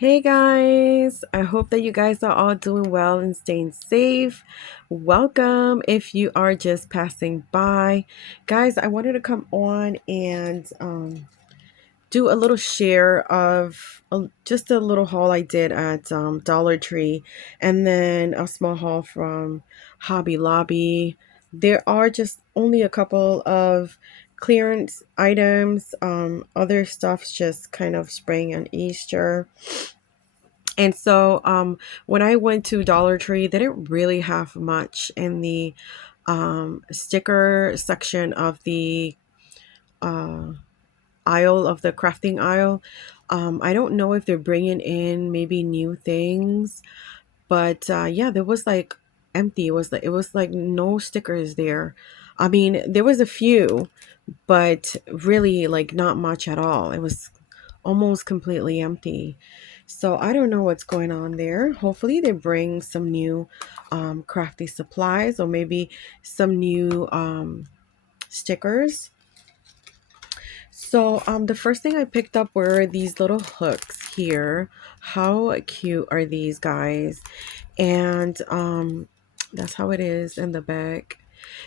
Hey guys, I hope that you guys are all doing well and staying safe. Welcome if you are just passing by. Guys, I wanted to come on and do a little share of just a little haul I did at Dollar Tree and then a small haul from Hobby Lobby. There are just only a couple of clearance items. Other stuff's just kind of spring and Easter. And so when I went to Dollar Tree, they didn't really have much in the sticker section of the uh, aisle of the crafting aisle. I don't know if they're bringing in maybe new things, but yeah, there was like empty. It was like no stickers there. I mean, there was a few, but really like not much at all. It was almost completely empty. So I don't know what's going on there. Hopefully they bring some new crafty supplies or maybe some new stickers. So the first thing I picked up were these little hooks here. How cute are these guys? And that's how it is in the back.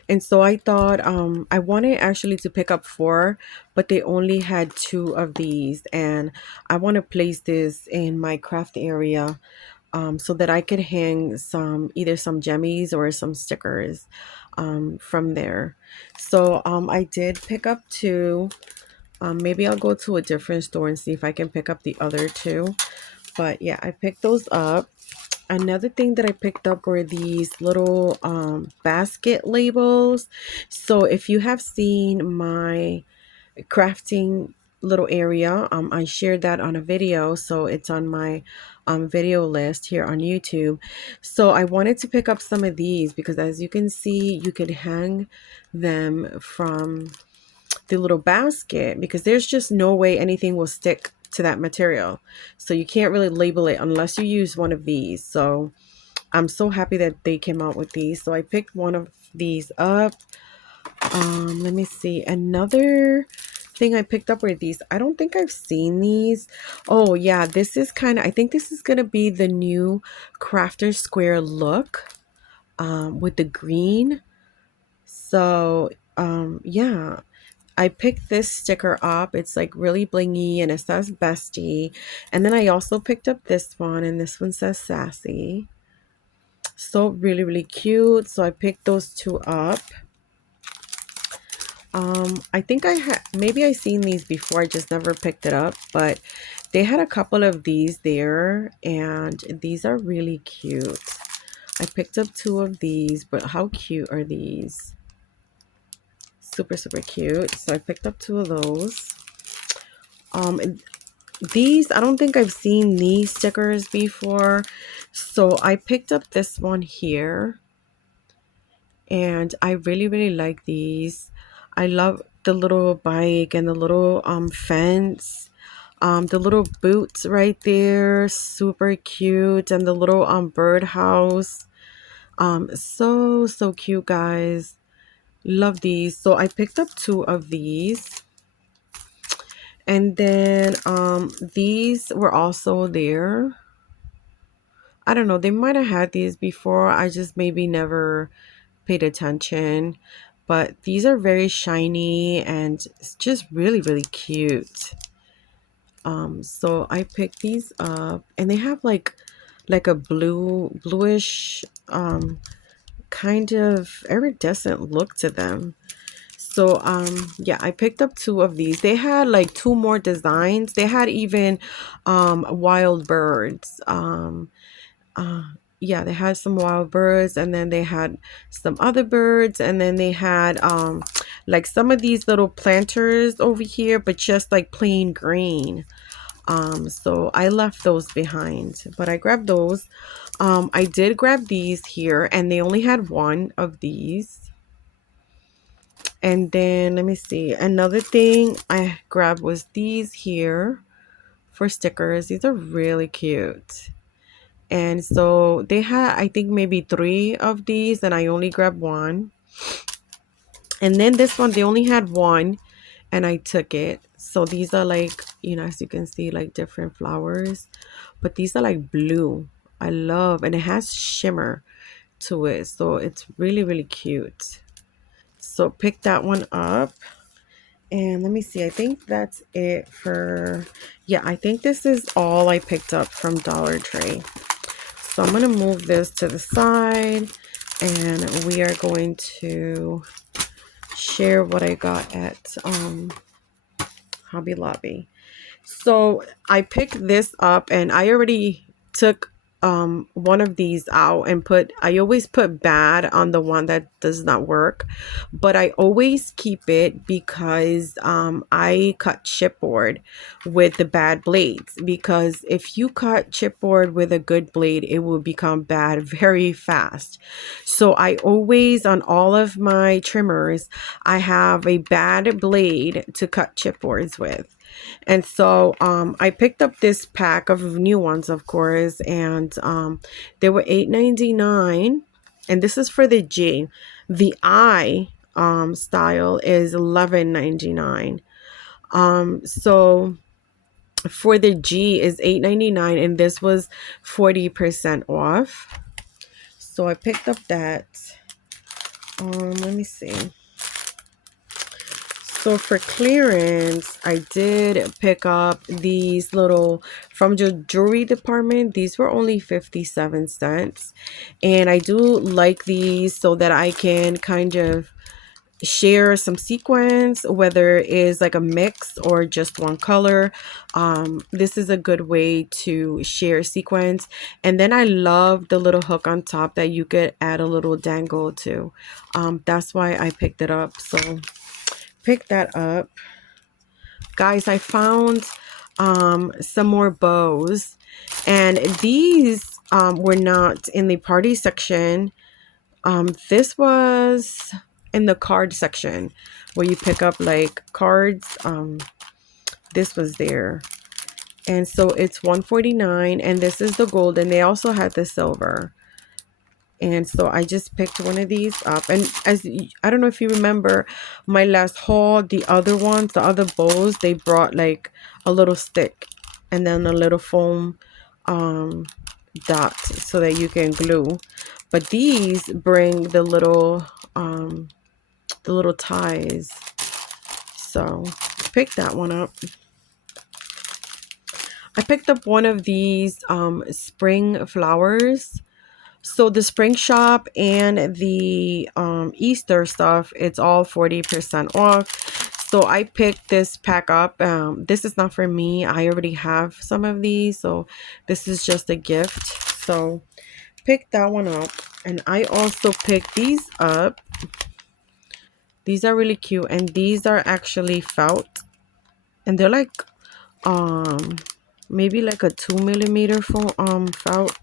And so I thought I wanted actually to pick up four, but they only had two of these. And I want to place this in my craft area so that I could hang either some jemmies or some stickers from there. So I did pick up two. Maybe I'll go to a different store and see if I can pick up the other two. But yeah, I picked those up. Another thing that I picked up were these little basket labels. So if you have seen my crafting little area, I shared that on a video. So it's on my video list here on YouTube. So I wanted to pick up some of these because as you can see, you could hang them from the little basket because there's just no way anything will stick to that material. So you can't really label it unless you use one of these. So I'm so happy that they came out with these. So I picked one of these up. Let me see. Another thing I picked up were these. I don't think I've seen these. Oh yeah, this is I think this is gonna be the new Crafter Square look with the green. So yeah, I picked this sticker up. It's like really blingy and it says bestie. And then I also picked up this one and this one says sassy. So really, really cute. So I picked those two up. I think I had maybe I seen these before, I just never picked it up, but they had a couple of these there and these are really cute. I picked up two of these, but how cute are these? Super, super cute. So I picked up two of those. And these, I don't think I've seen these stickers before. So I picked up this one here and I really, really like these. I love the little bike and the little fence. The little boots right there, super cute, and the little birdhouse. So cute, guys. Love these. So I picked up two of these. And then these were also there. I don't know, they might have had these before. I just maybe never paid attention. But these are very shiny and it's just really, really cute. So I picked these up and they have like a bluish kind of iridescent look to them. So yeah, I picked up two of these. They had like two more designs. They had even wild birds. Uh yeah, they had some wild birds and then they had some other birds and then they had like some of these little planters over here, but just like plain green. So I left those behind, but I grabbed those. I did grab these here and they only had one of these. And then let me see, another thing I grabbed was these here for stickers. These are really cute. And so they had, I think maybe three of these and I only grabbed one. And then this one, they only had one and I took it. So these are like, you know, as you can see, like different flowers, but these are like blue. I love, and it has shimmer to it. So it's really, really cute. So pick that one up. And let me see, I think that's it for, yeah, I think this is all I picked up from Dollar Tree. So I'm going to move this to the side and we are going to share what I got at Hobby Lobby. So I picked this up and I already took one of these out and I always put bad on the one that does not work, but I always keep it because I cut chipboard with the bad blades, because if you cut chipboard with a good blade it will become bad very fast. So I always, on all of my trimmers, I have a bad blade to cut chipboards with. And so I picked up this pack of new ones, of course, and they were $8.99. And this is for the G. The I style is $11.99. So for the G is $8.99, and this was 40% off. So I picked up that. Let me see. So for clearance, I did pick up these little, from the jewelry department. These were only 57 cents. And I do like these so that I can kind of share some sequins, whether it is like a mix or just one color. This is a good way to share sequins. And then I love the little hook on top that you could add a little dangle to. That's why I picked it up. So pick that up. Guys, I found some more bows, and these were not in the party section. This was in the card section where you pick up like cards. This was there, and so it's $149, and this is the gold, and they also had the silver. And so I just picked one of these up. And I don't know if you remember my last haul, the other ones, the other bowls, they brought like a little stick and then a little foam dot so that you can glue. But these bring the little ties. So pick that one up. I picked up one of these spring flowers. So the spring shop and the Easter stuff, it's all 40% off. So I picked this pack up. This is not for me. I already have some of these. So this is just a gift. So pick that one up. And I also picked these up. These are really cute. And these are actually felt. And they're like maybe like a 2 millimeter felt.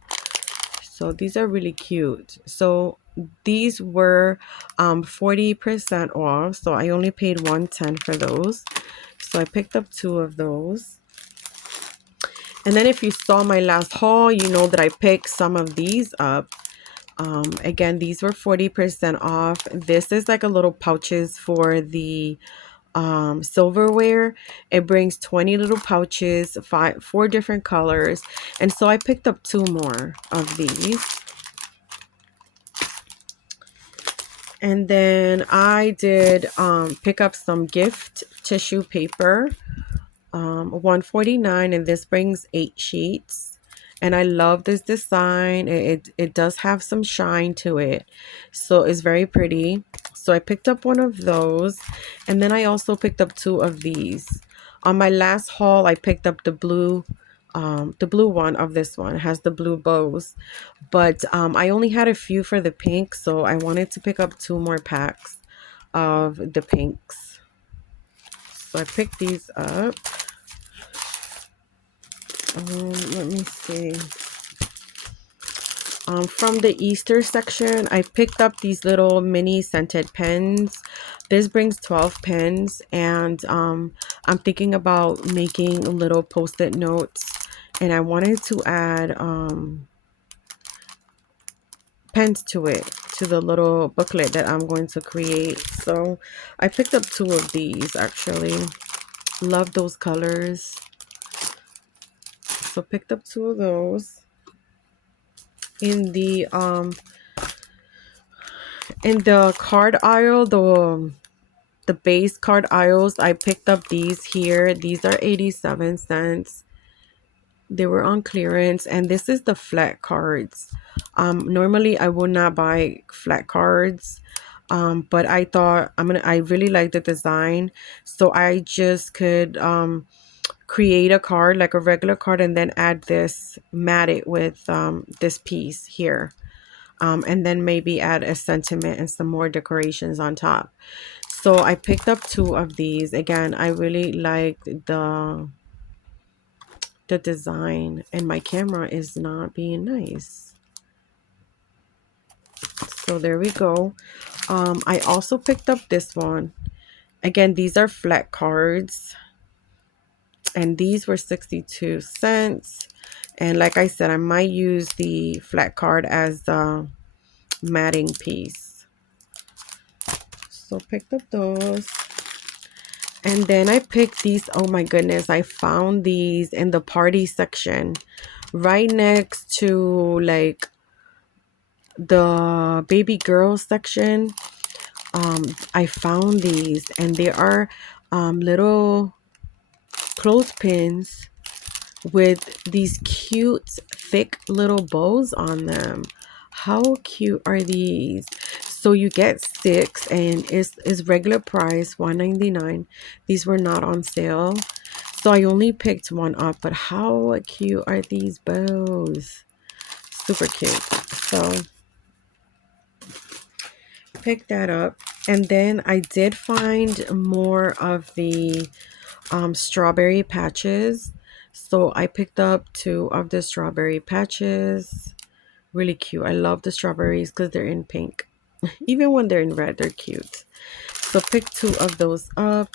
So these are really cute. So these were 40% off. So I only paid $110 for those. So I picked up two of those. And then if you saw my last haul, you know that I picked some of these up. Again, these were 40% off. This is like a little pouches for the silverware. It brings 20 little pouches, four different colors. And so I picked up two more of these. And then I did pick up some gift tissue paper, $149, and this brings 8 sheets. And I love this design. It does have some shine to it, so it's very pretty. So I picked up one of those, and then I also picked up two of these. On my last haul, I picked up the blue one of this one. It has the blue bows, but I only had a few for the pink, so I wanted to pick up two more packs of the pinks. So I picked these up. Let me see. From the Easter section, I picked up these little mini scented pens. This brings 12 pens, and I'm thinking about making little post-it notes, and I wanted to add pens to it, to the little booklet that I'm going to create. So I picked up two of these actually. Love those colors. So picked up two of those. In the card aisle, the base card aisles, I picked up these here. These are 87 cents. They were on clearance, and this is the flat cards. Normally I would not buy flat cards, but I thought I really like the design, so I just could create a card like a regular card and then add this, mat it with this piece here, and then maybe add a sentiment and some more decorations on top. So I picked up two of these. Again, I really like the design, and my camera is not being nice. So there we go. I also picked up this one. Again, these are flat cards, and these were 62 cents. And like I said, I might use the flat card as the matting piece. So picked up those. And then I picked these. Oh my goodness, I found these in the party section right next to like the baby girl section. I found these, and they are little clothespins with these cute thick little bows on them. How cute are these? So you get six, and it's regular price $1.99. These were not on sale, so I only picked one up. But how cute are these bows? Super cute. So pick that up. And then I did find more of the strawberry patches. So I picked up two of the strawberry patches. Really cute. I love the strawberries because they're in pink. Even when they're in red, they're cute. So pick two of those up.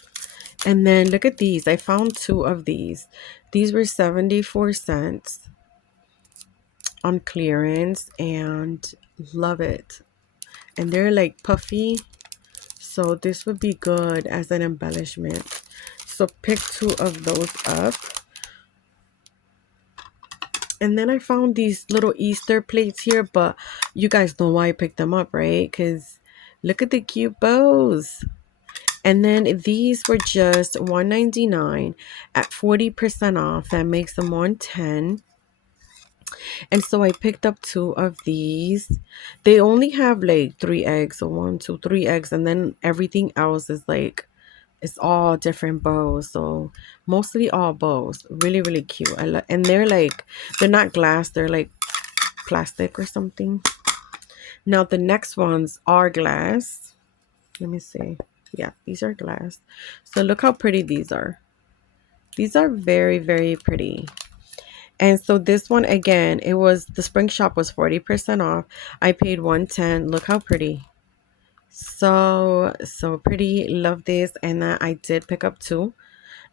And then look at these. I found two of these. These were 74 cents on clearance, and love it. And they're like puffy. So this would be good as an embellishment. So pick two of those up. And then I found these little Easter plates here, but you guys know why I picked them up, right? Because look at the cute bows. And then these were just $1.99 at 40% off. That makes them 110. And so I picked up two of these. They only have like three eggs. So one, two, three eggs. And then everything else is like, it's all different bows. So mostly all bows. Really, really cute. And they're like, they're not glass. They're like plastic or something. Now the next ones are glass. Let me see. Yeah, these are glass. So look how pretty these are. These are very, very pretty. And so this one, again, it was, the spring shop was 40% off. I paid 110. Look how pretty. So pretty. Love this. And I did pick up two.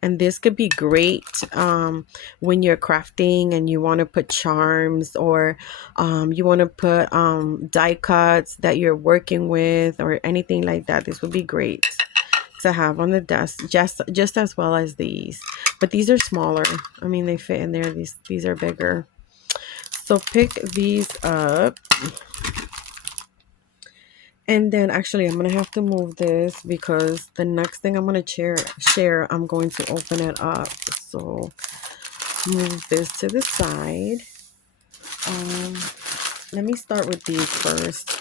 And this could be great when you're crafting and you want to put charms, or you want to put die cuts that you're working with, or anything like that. This would be great to have on the desk, just as well as these. But these are smaller. I mean, they fit in there. These are bigger. So pick these up. And then actually I'm gonna have to move this because the next thing I'm gonna share, I'm going to open it up. So move this to the side. Um, Let me start with these first.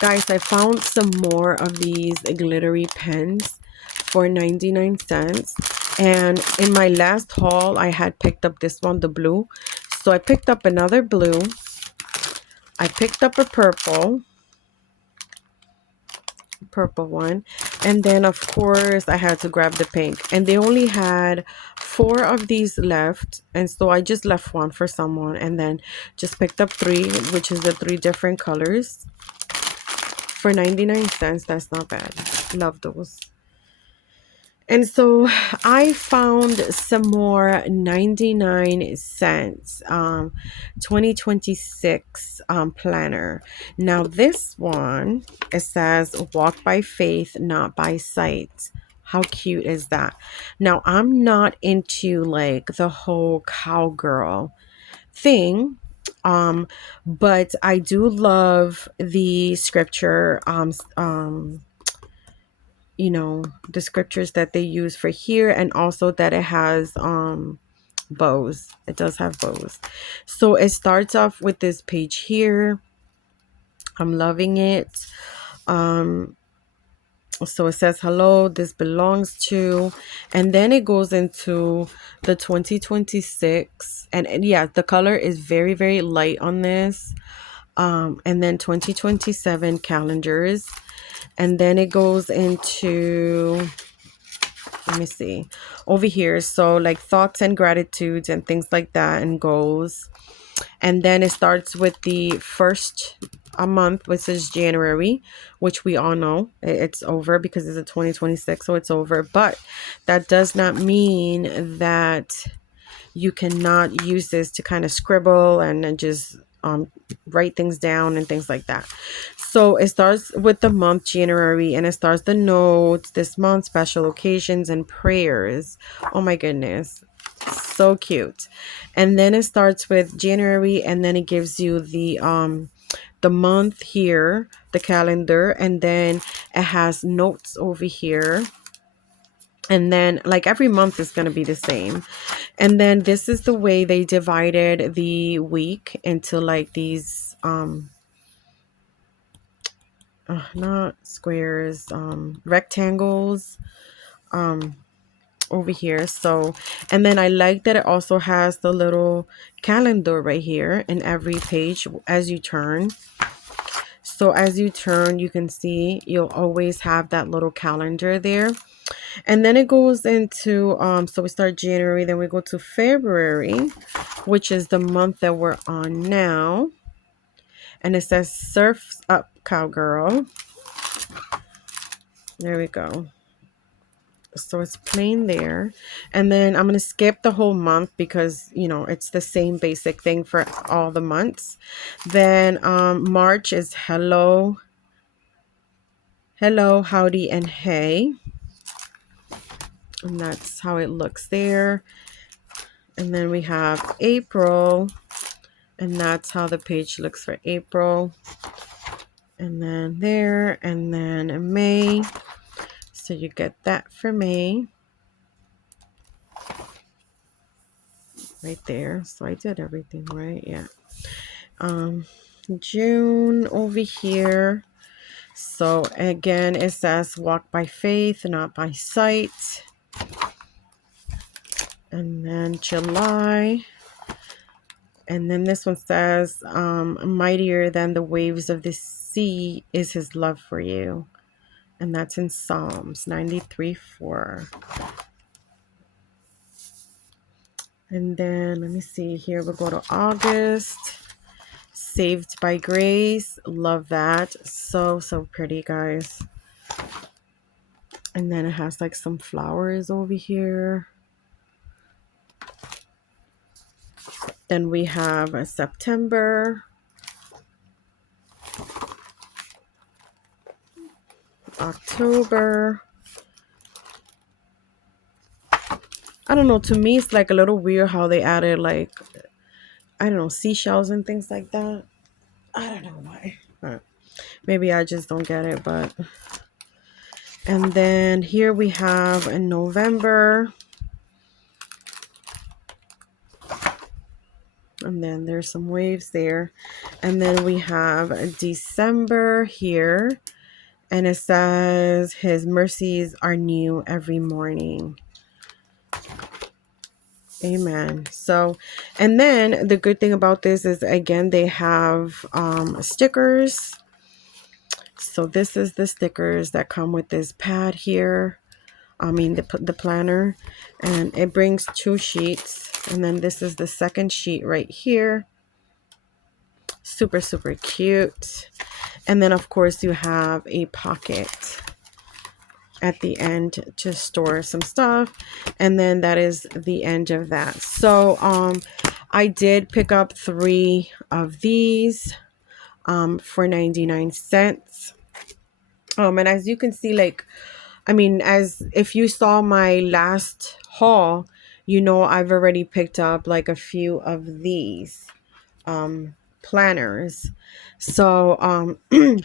Guys, I found some more of these glittery pens for 99 cents. And in my last haul, I had picked up this one, the blue. So I picked up another blue. I picked up a purple one, and then of course I had to grab the pink, and they only had four of these left, and so I just left one for someone, and then just picked up three, which is the three different colors for 99 cents. That's not bad. Love those. And so I found some more 99 cents 2026 planner. Now this one, it says walk by faith, not by sight. How cute is that? Now, I'm not into like the whole cowgirl thing, but I do love the scripture, you know, the scriptures that they use for here, and also that it has bows. It does have bows. So it starts off with this page here. I'm loving it. um so it says, hello, this belongs to, and then it goes into the 2026, and yeah, the color is very, very light on this. And then 2027 calendars, and then it goes into, let me see, over here, so like thoughts and gratitudes and things like that, and goals. And then it starts with the first a month, which is January, which we all know it's over because it's a 2026, so it's over. But that does not mean that you cannot use this to kind of scribble and just write things down and things like that. So it starts with the month January, and it starts the notes, this month, special occasions and prayers. Oh my goodness, so cute. And then it starts with January, and then it gives you the month here, the calendar, and then it has notes over here. And then like every month is going to be the same. And then this is the way they divided the week into like these not squares, rectangles over here. So, and then I like that it also has the little calendar right here in every page as you turn. So as you turn, you can see you'll always have that little calendar there. And then it goes into so we start January, then we go to February, which is the month that we're on now. And it says Surf's Up Cowgirl. There we go. So it's plain there. And then I'm going to skip the whole month because, you know, it's the same basic thing for all the months. Then March is hello, howdy, and hey. And that's how it looks there. And then we have April, and that's how the page looks for April. And then there, and then May. So you get that for May right there. So I did everything right. Yeah. June over here. So again, it says walk by faith, not by sight. And then July. And then this one says, mightier than the waves of the sea is his love for you. And that's in Psalms 93:4. And then let me see here. We'll go to August. Saved by Grace. Love that. So, so pretty, guys. And then it has like some flowers over here. Then we have a September. October. I don't know. To me, it's like a little weird how they added like, I don't know, seashells and things like that. I don't know why. Maybe I just don't get it, but. And then here we have in November. And then there's some waves there. And then we have December here. And it says his mercies are new every morning. Amen. So, and then the good thing about this is, again, they have stickers. So this is the stickers that come with this pad here. I mean, the planner. And it brings 2 sheets. And then this is the second sheet right here. Super, super cute. And then, of course, you have a pocket at the end to store some stuff. And then that is the end of that. So I did pick up 3 of these for 99 cents. And as you can see, like I mean, as if you saw my last haul, you know I've already picked up like a few of these planners. So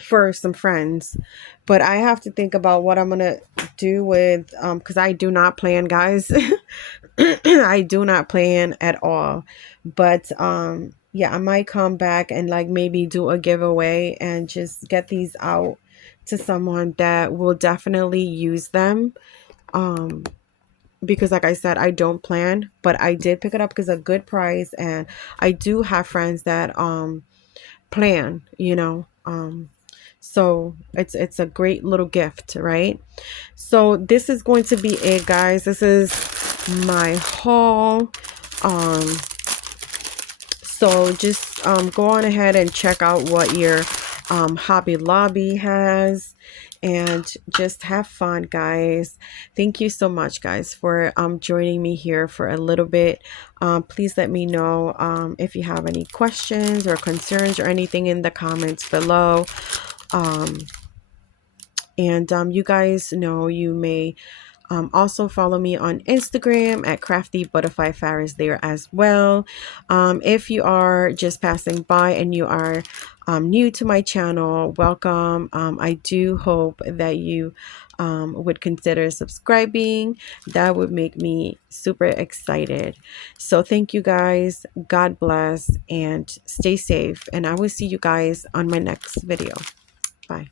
for some friends, but I have to think about what I'm gonna do with because I do not plan, guys. I do not plan at all. But yeah, I might come back and like maybe do a giveaway and just get these out to someone that will definitely use them. Um because like I said, I don't plan, but I did pick it up because a good price, and I do have friends that plan, you know. So it's a great little gift, right? So this is going to be it, guys. This is my haul. um so just go on ahead and check out what your Hobby Lobby has, and just have fun, guys. Thank you so much, guys, for joining me here for a little bit. Please let me know if you have any questions or concerns or anything in the comments below. um and you guys know you may also follow me on Instagram at Crafty Butterfly Faris there as well. If you are just passing by and you are new to my channel, welcome. I do hope that you would consider subscribing. That would make me super excited. So thank you, guys. God bless and stay safe. And I will see you guys on my next video. Bye.